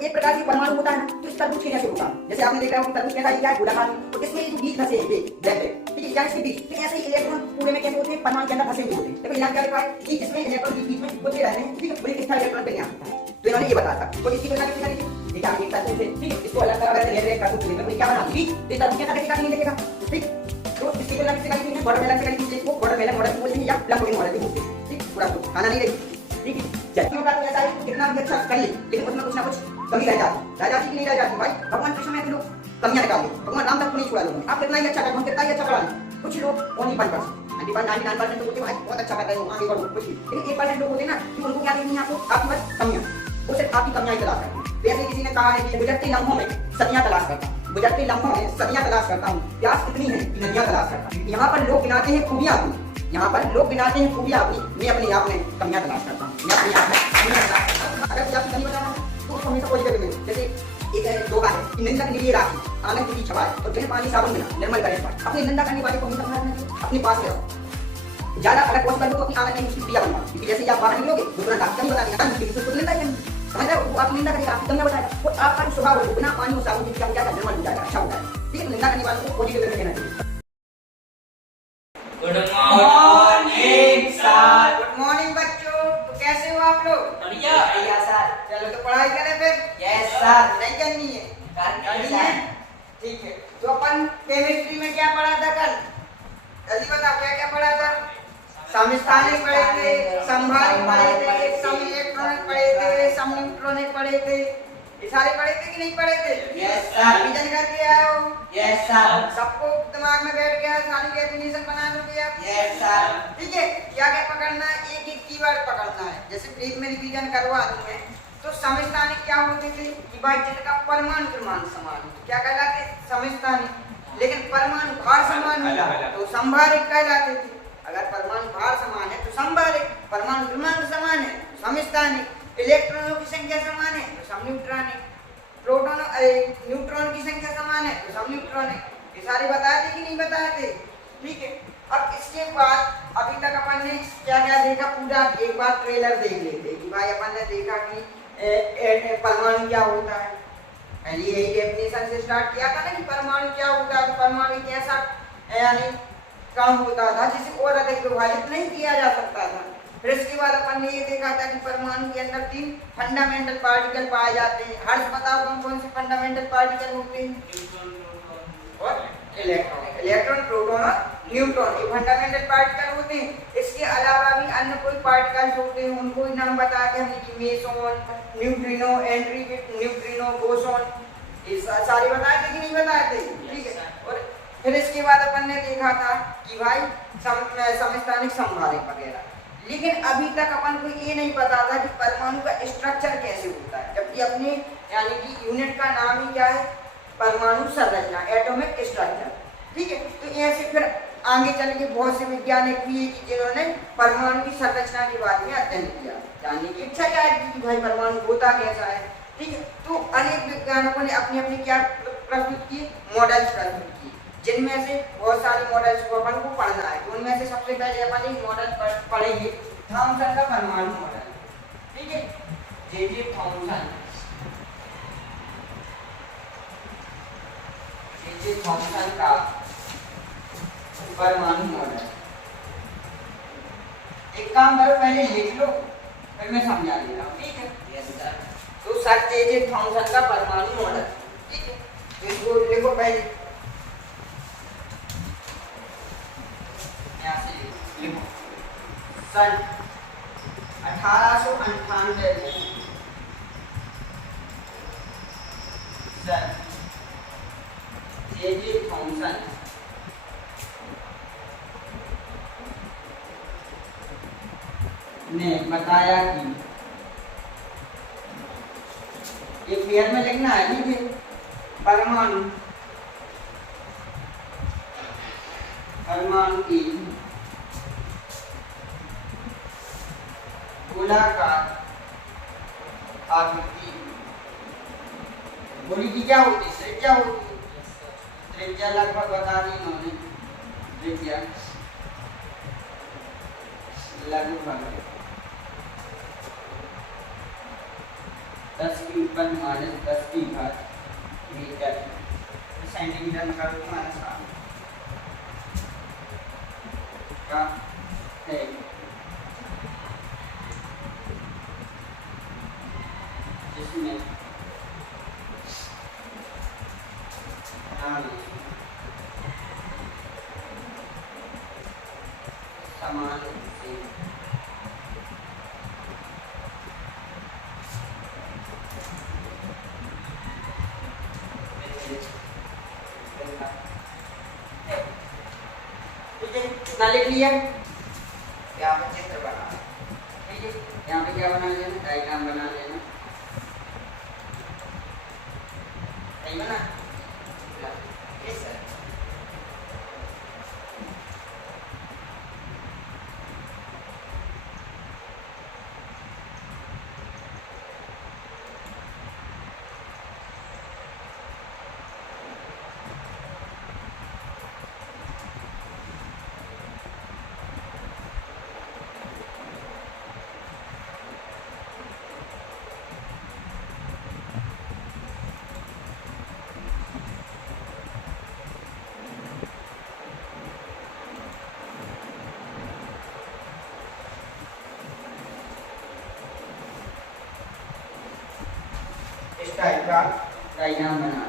एक प्रकार की परमाणु होता है ना, तो इस तरबूज के जैसे होता है। जैसे आपने देखा है तरबूज कैसा क्या है, गोलाकार, तो इसमें जो बीच फंसे हैं ब्लैक ब्लैक, ठीक है, क्या इसके बीच, तो ऐसे ही इलेक्ट्रॉन पूरे में कैसे होते हैं, परमाणु के अंदर फंसे हुए होते हैं। देखो यहाँ क्या लिखा है कि इसमें इलेक्ट्रॉन बीच में होते रहते हैं, ठीक है, बड़ी कितना इलेक्ट्रॉन पे यहाँ आता है। तो इन्होंने ये बताया था, तो इसकी तुलना किसी का नहीं, देखा एक तरबूज है, ठीक है, इसको अलग तरह से ले तरबूज में कोई क्या बना दी, तो ये तरबूज कैसा दिखेगा नहीं दिखेगा, ठीक। तो इसकी तुलना किसी का नहीं है, वाटरमेलन से कहीं इसको वाटरमेलन मॉडल बोलते हैं या प्लम मॉडल बोलते हैं, ठीक, पूरा खाना नहीं रही, ठीक है। जबकि का तो ऐसा है कितना भी अच्छा कर ले, लेकिन उसमें कुछ ना कुछ कमी रह जाती कि नहीं रह जाती। भाई भगवान कृष्ण में लोग कमियां निकाले, भगवान राम तक को नहीं छुड़ा लोगों ने। आप कितना ही अच्छा कर, हम कितना ही अच्छा करा लें, कुछ लोग ओनली 1%, 99% तो होते भाई बहुत अच्छा कर रहे हो, आगे बढ़ो कुछ भी, लेकिन 1% लोग होते हैं ना कि उनको क्या देखनी है, आपको आपकी बस कमियां, वो सिर्फ आपकी कमियां ही तलाश करते हैं। वैसे किसी ने कहा है कि गुजरते लम्हों में सदियां तलाश करता हूं, गुजरते लम्हों में सदियां तलाश करता हूं, प्यास इतनी है कि नदियां तलाश करता हूं। यहाँ पर लोग गिनाते हैं खूबियां अपनी, यहाँ पर लोग गिनाते हैं खूबियां अपनी, मैं अपने आप में कमियां तलाश करता हूँ, मैं अपने आप में कमियां तलाश करता हूँ। अगर आपकी कमी बता रहा हूँ तो उसको हमेशा पॉजिटिव मिले। जैसे एक दोहा है कि निंदा के लिए राखी आनंद की छवाए और बिन पानी साबुन बिना निर्मल करे पाए। अपनी निंदा करने वाले को हमेशा अपने पास में रखो, ज्यादा अगर पॉसिबल हो तो अपनी आनंद की उसकी क्रिया बनवा, क्योंकि जैसे ही आप बाहर निकलोगे तो तुरंत आपको बता देगा तो निंदा ही समझ रहे हो, वो आप निंदा करेगा, आपकी कमियां बताएगा, वो आपका जो स्वभाव है बिना पानी और साबुन की क्या जाएगा, निर्मल हो जाएगा, अच्छा हो जाएगा, ठीक है। निंदा करने वालों को पॉजिटिव करके देना चाहिए। Good morning sir. Good morning बच्चों, तो कैसे हो आप लोग? बढ़िया बढ़िया सर। चलो तो पढ़ाई करें फिर। Yes sir. नहीं करनी है? करनी है। ठीक है, तो अपन केमिस्ट्री में क्या पढ़ा था कल? जल्दी बताओ क्या क्या पढ़ा था? समस्थानिक पढ़े थे, समभारिक पढ़े थे, सम इलेक्ट्रॉनिक पढ़े थे, सम न्यूट्रॉनिक पढ़े थे, ये सारे पढ़े थे कि नहीं पढ़े थे? Yes sir. रिवीजन करके आए हो? Yes sir. सबको दिमाग में बैठ गया, सारी डेफिनेशन बना लोगे आप? Yes sir. ठीक है, क्या क्या पकड़ना है, एक एक कीवर्ड पकड़ना है। जैसे ब्रीफ में रिवीजन करवा दूं मैं, तो समस्थानिक क्या होते थे कि भाई जिनका परमाणु क्रमांक समान हो क्या कहलाते? समस्थानिक। लेकिन परमाणु भार समान हो तो संभारिक कहलाते थे। अगर परमाणु भार समान है तो संभारिक, परमाणु क्रमांक समान है तो समस्थानिक, इलेक्ट्रॉनों की संख्या समान है तो समन्यूट्रॉनिक, प्रोटॉन न्यूट्रॉन की संख्या समान है तो समन्यूट्रॉनिक। ये सारे बताए थे कि नहीं बताए थे? ठीक है, अब इसके बाद अभी तक अपन ने क्या क्या देखा, पूरा एक बार ट्रेलर देख लेते कि भाई अपन ने देखा कि परमाणु क्या होता है। यही डेफिनेशन से स्टार्ट किया था ना कि परमाणु क्या होता है, परमाणु एक ऐसा यानी कण होता था जिसे और अधिक विभाजित नहीं किया जा सकता था। फिर इसके बाद अपन ने ये देखा था कि परमाणु के अंदर 3 फंडामेंटल पार्टिकल पाए जाते हैं। हर्ष बताओ कौन कौन से फंडामेंटल पार्टिकल होते हैं? और इलेक्ट्रॉन, प्रोटॉन और न्यूट्रॉन, ये फंडामेंटल पार्टिकल होते हैं। इसके अलावा भी अन्य कोई पार्टिकल्स होते हैं, उनको नाम बताते हमने कि मेसॉन, न्यूट्रिनो, न्यूट्रिनो, बोसॉन, ये सारे बताए थे कि नहीं बताए थे? ठीक है, और फिर इसके बाद अपन ने देखा था कि भाई समस्थानिक, संभारिक वगैरह। लेकिन अभी तक अपन को ये नहीं पता था कि परमाणु का स्ट्रक्चर कैसे होता है, जबकि अपने यानी कि यूनिट का नाम ही क्या है? परमाणु संरचना, एटॉमिक स्ट्रक्चर। ठीक है, तो ऐसे फिर आगे चल के बहुत से वैज्ञानिक भी है कि जिन्होंने परमाणु की संरचना के बारे में अध्ययन किया, जानने की इच्छा जाएगी कि भाई परमाणु होता कैसा है। ठीक है, तो अनेक वैज्ञानिकों ने अपने अपने क्या प्रस्तुत किए, मॉडल्स प्रस्तुत किए, जिनमें से बहुत सारे मॉडल्स को अपन को पढ़ना है। तो उनमें से सबसे पहले अपन एक मॉडल पढ़ेंगे, थॉमसन का परमाणु मॉडल। ठीक है, जे थॉमसन, थॉमसन का परमाणु मॉडल। एक काम करो, पहले लिख लो फिर मैं समझा देता हूँ। ठीक है? Yes sir. तो सर जे थॉमसन का परमाणु मॉडल, ठीक है, तो इसको लिखो पहले, यहाँ से लिखो सन 1898 में सर जे थॉमसन ने बताया कि ये पेयर में लिखना है, ठीक है, परमाणु की गोलाकार आकृति, गोली की क्या होती है, त्रिज्या होती है, त्रिज्या लगभग बता दी इन्होंने, त्रिज्या लगभग 10 के ऊपर माइनस 10 की घात मीटर सेंटीमीटर में कर दो माइनस का है जिसमें समान रूप से ठीक है, कितना लिख लिया? यहाँ पे चित्र बना, ठीक है, यहाँ पे क्या बना लेना, डायग्राम बना लेना, सही बना? Yes sir. इस टाइप का डायग्राम बना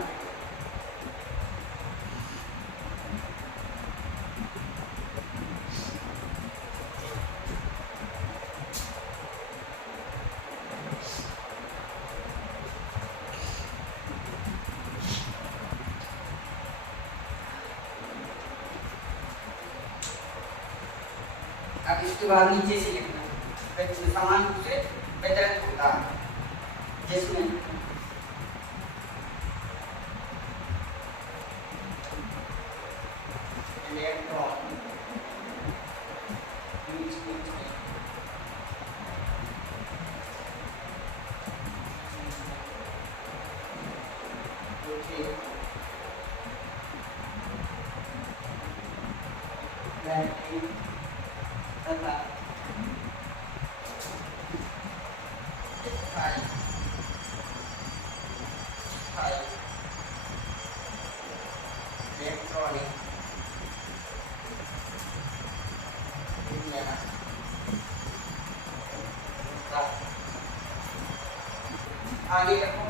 अब इसके बाद नीचे से लिखना समान रूप से वितरित होता है जिसमें आगे रखो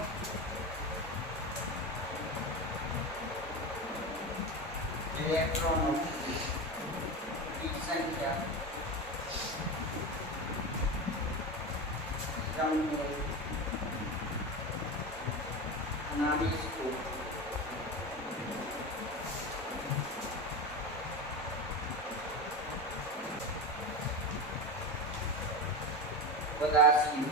इलेक्ट्रॉनों की संख्या क्रम में अनामिक को उदासीन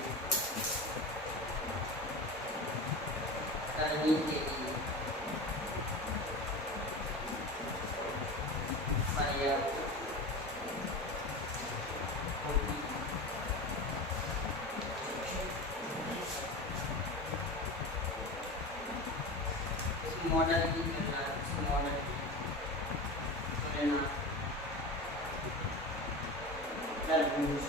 करने के लिए पर्याप्त होती है। इस मॉडल की तुलना इस मॉडल की तुलना तरबूज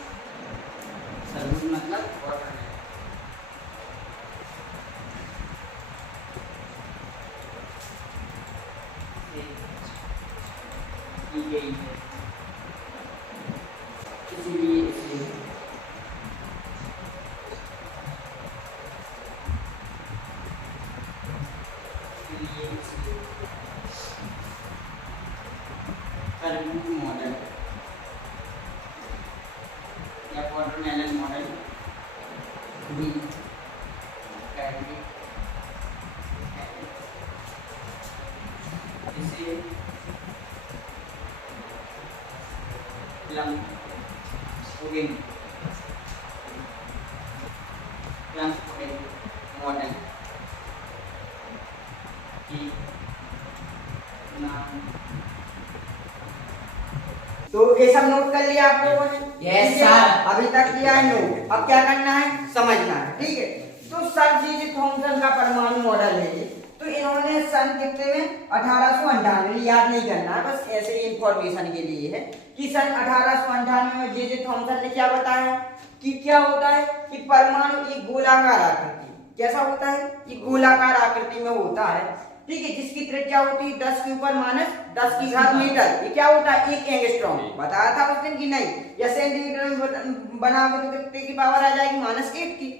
तरबूज मतलब वाटरमेलन की गई है, इसलिए इसे तरबूज मॉडल या वाटरमेलन मॉडल भी कहते हैं। इसे Langkungin मॉडल की नाम। तो ये सब नोट कर लिया आप लोगों ने? Yes sir. अभी तक किया है नोट, अब क्या करना है, समझना है, ठीक है। तो सर जी थॉमसन का परमाणु मॉडल है ये, तो इन्होंने सन कितने में 1898 याद नहीं करना है, बस ऐसे ही इंफॉर्मेशन के लिए है कि सन 1898 में जे थॉमसन ने क्या बताया कि क्या होता है कि परमाणु एक गोलाकार आकृति, कैसा होता है, ये गोलाकार आकृति में होता है, ठीक है, जिसकी त्रिज्या होती है 10 के ऊपर माइनस 10 की घात मीटर। ये क्या होता है, 1 एंगस्ट्रॉम। बताया था उस दिन कि नहीं, या सेंटीमीटर में बनाओगे तो कितने की पावर आ जाएगी, -8 की,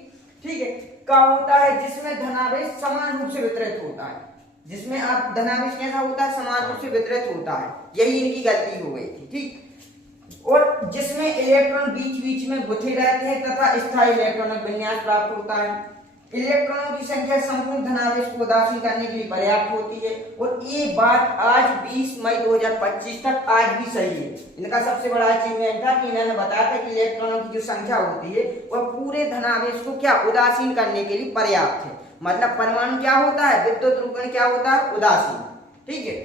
ठीक है। क्या होता है, जिसमें धनावेश समान रूप से वितरित होता है, जिसमें आप धनावेश कैसा होता है, समान रूप से वितरित होता है, यही इनकी गलती हो गई थी, ठीक। और जिसमें इलेक्ट्रॉन बीच बीच में गुथे रहते हैं तथा स्थायी इलेक्ट्रॉनिक विन्यास प्राप्त होता है। इलेक्ट्रॉनों की संख्या संपूर्ण धनावेश को उदासीन करने के लिए पर्याप्त होती है। और ये बात आज 20 मई 2025 तक आज भी सही है। इनका सबसे बड़ा अचीवमेंट था कि इन्होंने बताया था कि इलेक्ट्रॉनों की जो संख्या होती है वह पूरे धनावेश को क्या उदासीन करने के लिए पर्याप्त है। मतलब परमाणु क्या होता है, विद्युत रूपण क्या होता है, उदासीन, ठीक है।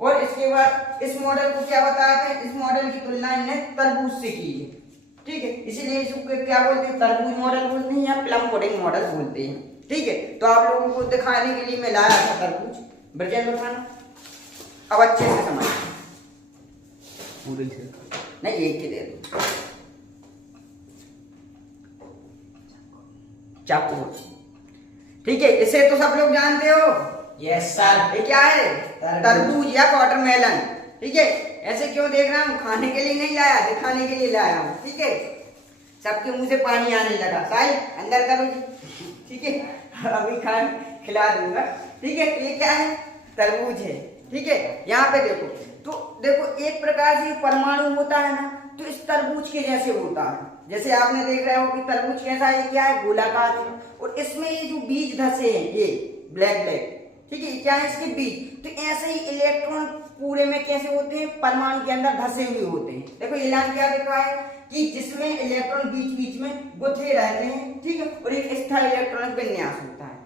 और इसके बाद इस मॉडल को क्या बताया था, इस मॉडल की तुलना इन्होंने तरबूज से की है, ठीक है। इसीलिए इसको क्या बोलते हैं, तरबूज मॉडल बोलते हैं या प्लम पुडिंग मॉडल बोलते हैं, ठीक है। तो आप लोगों को दिखाने के लिए मैं लाया था तरबूज, ब्रजेंद्र खान, अब अच्छे से समझ नहीं, एक के दे दो चाकू, ठीक है। इसे तो सब लोग जानते हो, यस सर। ये क्या है, तरबूज या वाटरमेलन, ठीक है। ऐसे क्यों देख रहा हूँ, खाने के लिए नहीं लाया, दिखाने के लिए लाया हूँ, ठीक है। सबके मुंह से पानी आने लगा, साहिल अंदर करो जी, ठीक है, अभी खिला दूंगा, ठीक है। ये क्या है, तरबूज है, ठीक है। यहाँ पे देखो, तो देखो एक प्रकार से परमाणु होता है ना, तो इस तरबूज के जैसे होता है। जैसे आपने देख रहे हो कि तरबूज कैसा है, क्या है, गोलाकार है। और इसमें ये जो बीज धसे हैं, ये ब्लैक ब्लैक, ठीक है, क्या है इसके बीज। तो ऐसे ही इलेक्ट्रॉन पूरे में कैसे होते हैं, परमाणु के अंदर धसे हुए होते हैं। देखो ये लाइन क्या लिखा है कि जिसमें इलेक्ट्रॉन बीच बीच में गुथे रहते हैं, ठीक है, और एक स्थायी इलेक्ट्रॉनिक विन्यास होता है।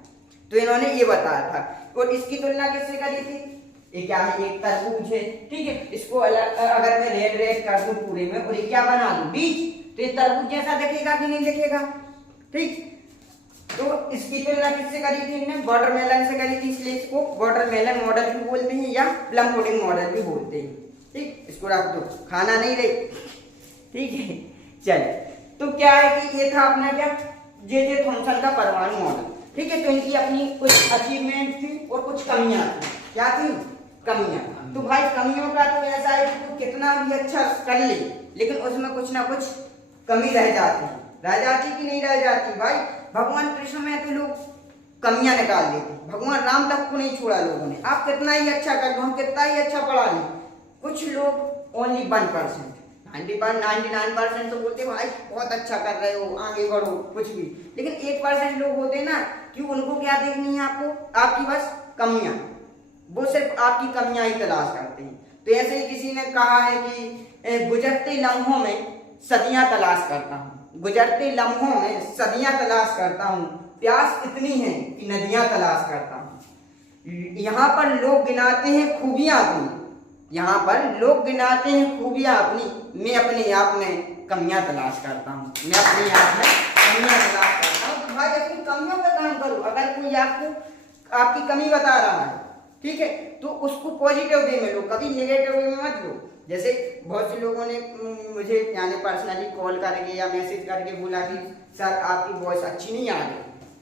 तो इन्होंने ये बताया था। और इसकी तुलना किससे करी थी, ये क्या है, एक तरबूज है, ठीक है। इसको अगर मैं रेड रेड कर दूं पूरे में और ये क्या बना दूं, बीज, तो ये तरबूज जैसा दिखेगा कि नहीं दिखेगा, ठीक। तो इसकी तुलना किससे करी थी इन्होंने, वाटरमेलन से करी थी, इसलिए इसको वाटरमेलन मॉडल भी बोलते हैं या प्लम पुडिंग मॉडल भी बोलते हैं, ठीक। इसको रख दो, खाना नहीं रही, ठीक है। चल, तो क्या है कि ये था अपना क्या, जे थॉमसन का परमाणु मॉडल, ठीक है। तो इनकी अपनी कुछ अचीवमेंट थी और कुछ कमियां थी। क्या थी, कमियां। तो भाई कमियों का तो ऐसा है कि तू कितना भी अच्छा कर ले, लेकिन उसमें कुछ ना कुछ कमी रह जाती कि नहीं रह जाती। भाई भगवान कृष्ण में तो लोग कमियां निकाल देते, भगवान राम तक को नहीं छोड़ा लोगों ने। आप कितना ही अच्छा कर लो, हम कितना ही अच्छा पढ़ा लें, कुछ लोग ओनली 1%, 99% तो बोलते भाई बहुत अच्छा कर रहे हो, आगे बढ़ो, कुछ भी। लेकिन 1% लोग होते हैं ना कि उनको क्या देखनी है, आपको आपकी बस कमियां, वो सिर्फ आपकी कमियां ही तलाश करते हैं। तो ऐसे ही किसी ने कहा है कि गुजरते लम्हों में सदियां तलाश करता हूँ, गुजरते लम्हों में सदियां तलाश करता हूँ, प्यास इतनी है कि नदियां तलाश करता हूँ। यहाँ पर लोग गिनाते हैं खूबियां अपनी, यहाँ पर लोग गिनाते हैं खूबियां अपनी, मैं अपने आप में कमियां तलाश करता हूँ, मैं अपने आप में कमियां तलाश करता हूँ। तो भाई अपनी कमियों पर काम करो। अगर कोई आपको आपकी कमी बता रहा है, ठीक है, तो उसको पॉजिटिव वे में लो, कभी नेगेटिव वे में मत लो। जैसे बहुत से लोगों ने मुझे यानी पर्सनली कॉल करके या मैसेज करके बोला कि सर आपकी वॉइस अच्छी नहीं आ रही,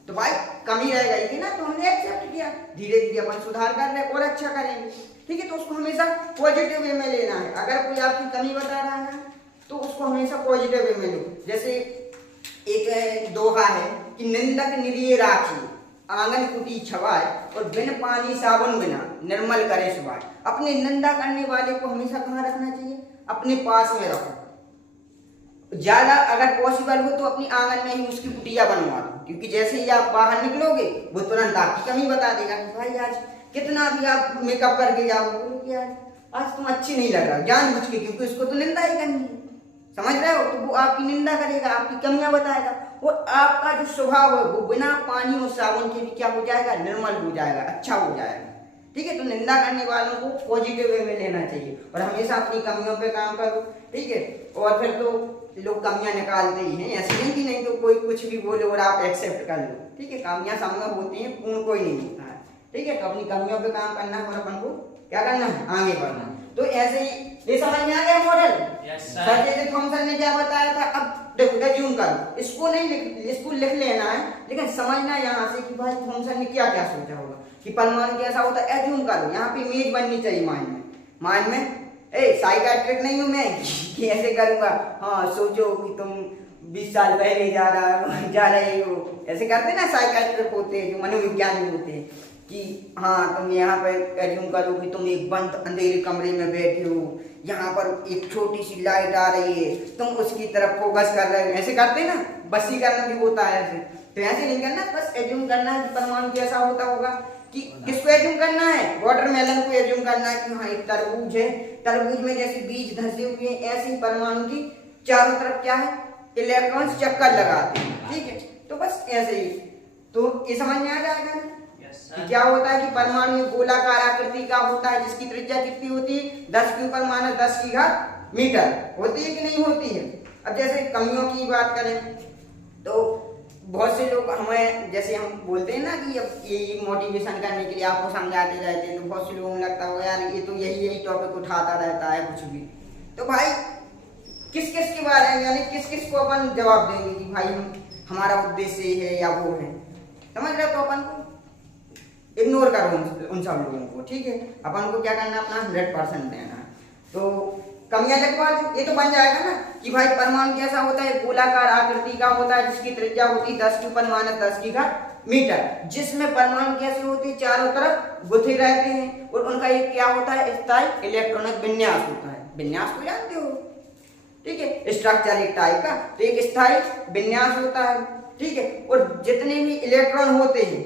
तो भाई कमी रह गई थी ना, तो हमने एक्सेप्ट किया, धीरे धीरे अपन सुधार कर रहे और अच्छा करेंगे, ठीक है। तो उसको हमेशा पॉजिटिव वे में लेना है। अगर कोई आपकी कमी बता रहा है तो उसको हमेशा पॉजिटिव वे में लो। जैसे एक दोहा है कि निंदक निरिये राखी, आंगन कुटी छवाए, और बिन पानी साबुन बिना निर्मल करे सुवाए। अपने निंदा करने वाले को हमेशा कहाँ रखना चाहिए, अपने पास में रखो। ज्यादा अगर पॉसिबल हो तो अपनी आंगन में ही उसकी कुटिया बनवा दो, क्योंकि जैसे ही आप बाहर निकलोगे वो तुरंत आपकी कमी बता देगा कि भाई आज कितना भी आप मेकअप करके जाओगे, बोलो यार आज तुम अच्छी नहीं लग रहा, जानबूझ के, क्योंकि उसको तो निंदा ही करनी है, समझ रहे हो। तो वो आपकी निंदा करेगा, आपकी कमियां बताएगा, और आपका जो स्वभाव है वो बिना पानी और साबुन के भी क्या हो जाएगा, निर्मल हो जाएगा, अच्छा हो जाएगा, ठीक है। तो निंदा करने वालों को पॉजिटिव वे में लेना चाहिए और हमेशा अपनी कमियों पे काम करो, ठीक है। और फिर तो लोग कमियां निकालते ही हैं, ऐसे नहीं कि नहीं तो कोई कुछ भी बोले और आप एक्सेप्ट कर लो, ठीक है। कमियां सब में होती हैं, पूर्ण कोई नहीं होता है, ठीक है। तो अपनी कमियों पे काम करना है और अपन को क्या करना है, आगे बढ़ना। तो ऐसे ही ये समझ में आ गया मॉडल। सर जे थॉमसन ने क्या बताया था। अब देखो एज्यूम करो, इसको नहीं इसको लिख लेना है, लेकिन समझना यहाँ से कि भाई थॉमसन ने क्या क्या सोचा होगा कि परमाणु कैसा होता है। एज्यूम करो, यहाँ पे इमेज बननी चाहिए माइंड में। साइकाट्रिक नहीं हूँ मैं कि ऐसे करूंगा। हाँ सोचो कि तुम 20 साल पहले जा रहे हो, ऐसे करते ना साइकाट्रिक होते हैं जो मनोविज्ञानी होते हैं कि हाँ तुम यहाँ पर एज्यूम करो कि तुम एक बंद अंधेरे कमरे में बैठे हो, यहाँ पर एक छोटी सी लाइट आ रही है, तुम उसकी तरफ फोकस कर रहे हो, ऐसे करते ना, बसी करना भी होता है ऐसे। तो ऐसे नहीं करना, बस एज्यूम करना है कि परमाणु कैसा होता होगा। कि किसको एज्यूम करना है? वाटरमेलन को एज्यूम करना है कि हाँ एक तरबूज है, तरबूज में जैसे बीज धंसे हुए हैं ऐसे ही परमाणु की चारों तरफ क्या है, इलेक्ट्रॉन्स चक्कर लगाते हैं। ठीक है, तो बस ऐसे ही। तो ये समझ में आ जाएगा कि क्या होता है कि परमाणु गोलाकार आकृति का होता है, जिसकी त्रिज्या कितनी होती है, 10 के ऊपर माइनस 10 की घात मीटर होती है कि नहीं होती है। अब जैसे कमियों की बात करें तो बहुत से लोग हमें, जैसे हम बोलते हैं ना कि अब ये मोटिवेशन करने के लिए आपको समझाते रहते हैं, तो बहुत से लोगों को लगता होगा यार ये तो यही टॉपिक उठाता रहता है कुछ भी। तो भाई किस किस के बारे में, यानी किस किस को अपन जवाब देंगे कि भाई हमारा उद्देश्य है या वो है, समझ रहे हो। तो अपन को इग्नोर करो उन सब लोगों को। ठीक है, अपन को क्या करना, अपना 100% देना है। तो कमियां लिखवा दो, ये तो बन जाएगा ना कि भाई परमाणु कैसा होता है, गोलाकार आकृति का होता है, जिसकी त्रिज्या होती है 10 के ऊपर माइनस 10 की घात मीटर, जिसमें परमाणु कैसे होते हैं, चारों तरफ गुथे रहते हैं, और उनका एक क्या होता है, स्थायी इलेक्ट्रॉनिक विन्यास होता है। विन्यास को जानते हो, ठीक है, स्ट्रक्चर एक टाइप का, तो एक स्थायी विन्यास होता है। ठीक है, और जितने भी इलेक्ट्रॉन होते हैं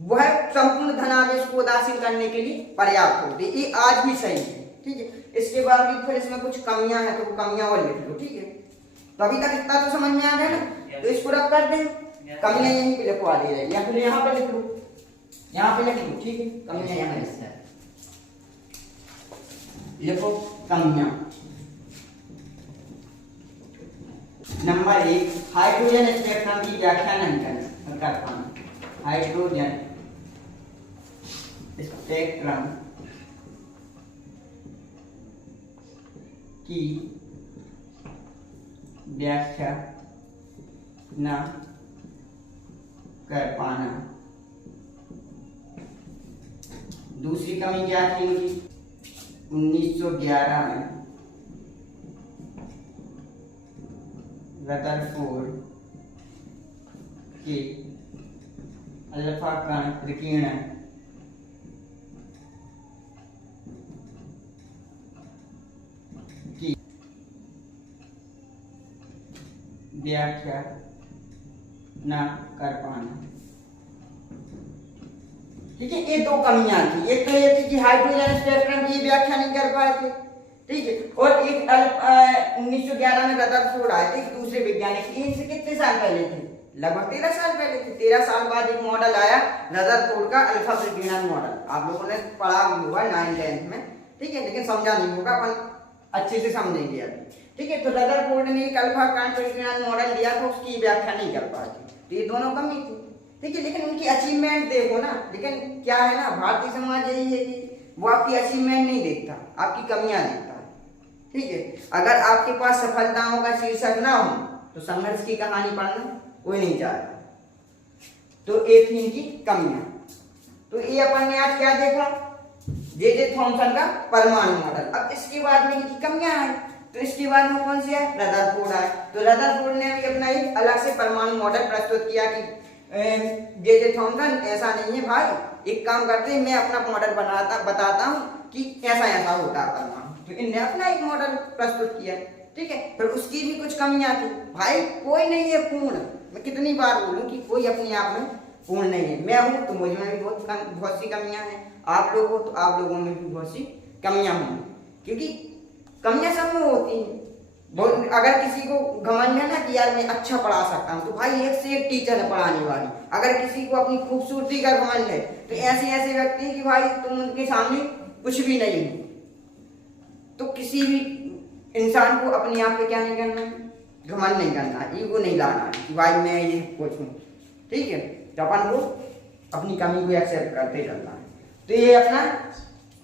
वह संपूर्ण धनावेश को उदासीन करने के लिए पर्याप्त होती है। ये आज भी सही है। ठीक है, इसके बावजूद फिर इसमें कुछ कमियां हैं, तो वो कमियां और लिख लो। ठीक है, तो अभी तक इतना तो समझ में आ गया ना, तो इसको रख कर दें, कमियां यहीं पे लिखवा दी जाएगी, या फिर यहाँ पे लिख लो, यहाँ पे लिख लो। ठीक है, कमियां यहाँ लिखो, कमियां। नंबर 1, हाइड्रोजन स्पेक्ट्रम की व्याख्या नहीं कर पाना। हाइड्रोजन स्पेक्ट्रम की व्याख्या न कर पाना। दूसरी कमी क्या थी उनकी, 1911 में रदरफोर्ड के अल्फा कण विकिरण की व्याख्या न कर पाना। ठीक है, ये दो कमियां थी। एक तो ये थी कि हाइड्रोजन स्पेक्ट्रम की व्याख्या नहीं कर पाए थे। ठीक है, और एक 1911 में रदरफोर्ड आए थे, दूसरे वैज्ञानिक, इनसे कितने साल पहले थे, लगभग 13 साल पहले थे। 13 साल बाद एक मॉडल आया रदरफोर्ड का अल्फा विकिरण मॉडल, आप लोगों ने पढ़ा भी होगा 9th-10th में। ठीक है, लेकिन समझा नहीं होगा, अपन अच्छे से समझेंगे अभी। ठीक है, तो रदरफोर्ड ने एक अल्फा कण विकिरण मॉडल दिया था, उसकी व्याख्या नहीं कर पाए थे, तो ये दोनों कमी थी। ठीक है, लेकिन उनकी अचीवमेंट देखो ना, लेकिन क्या है ना, भारतीय समाज यही है कि वो आपकी अचीवमेंट नहीं देखता, आपकी कमियां देखता है। ठीक है, अगर आपके पास सफलताओं का शीर्षक ना हो तो संघर्ष की कहानी पढ़ना कोई नहीं चाहता। तो एक थी इनकी कमियां। तो ये अपन ने आज क्या देखा, जे थॉमसन का परमाणु मॉडल। अब इसके बाद में इनकी कमियां हैं, तो इसके बाद में कौन सी है, रदरफोर्ड आए। तो रदरफोर्ड ने भी अपना एक अलग से परमाणु मॉडल प्रस्तुत किया कि जे थॉमसन ऐसा नहीं है भाई, एक काम करते हैं, मैं अपना मॉडल बताता हूँ कि ऐसा ऐसा होता है परमाणु। तो इनने अपना एक मॉडल प्रस्तुत किया। ठीक है, पर उसकी भी कुछ कमियां थी। भाई कोई नहीं है पूर्ण, मैं कितनी बार बोलूं कि कोई अपने आप में पूर्ण नहीं है। मैं हूं तो मुझ में भी बहुत सी कमियां हैं, आप लोग हो तो आप लोगों में भी बहुत सी कमियां होंगी, क्योंकि कमियां सब में होती हैं। अगर किसी को घमंड है ना कि यार मैं अच्छा पढ़ा सकता हूँ, तो भाई एक से एक टीचर है पढ़ाने वाली। अगर किसी को अपनी खूबसूरती का घमंड है, तो ऐसे व्यक्ति कि भाई तुम उनके सामने कुछ भी नहीं हो। तो किसी भी इंसान को अपने आप पे क्या नहीं करना है, घमंड नहीं करना है, ईगो नहीं लाना है कि भाई मैं ये कुछ हूँ। ठीक है, तो अपन को अपनी कमी को एक्सेप्ट करते चलना है। तो ये अपना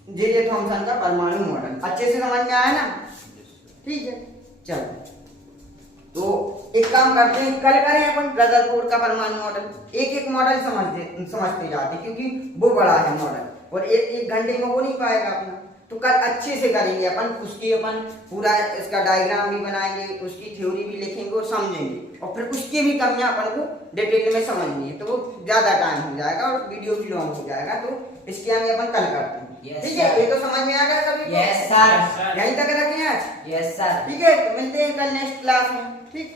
जे थॉमसन का परमाणु मॉडल अच्छे से समझ में आया ना। ठीक है, चलो। तो एक काम करते हैं, कल करें अपन रदरफोर्ड का परमाणु मॉडल। एक एक मॉडल समझते जाते हैं, क्योंकि वो बड़ा है मॉडल और एक घंटे में वो नहीं पाएगा अपना। तो कल अच्छे से करेंगे अपन, उसकी अपन पूरा इसका डायग्राम भी बनाएंगे, उसकी थ्योरी भी लिखेंगे और समझेंगे, और फिर उसकी भी कमियां अपन को डिटेल में समझनी है। तो वो ज्यादा टाइम हो जाएगा और वीडियो भी लॉन्ग हो जाएगा, तो इसके आगे अपन कल करते हैं। ठीक है, ये तो समझ में आ गया सभी को? Yes sir. यहीं तक रखें आज? Yes sir. ठीक है, तो मिलते हैं कल नेक्स्ट क्लास में। ठीक,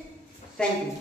थैंक यू।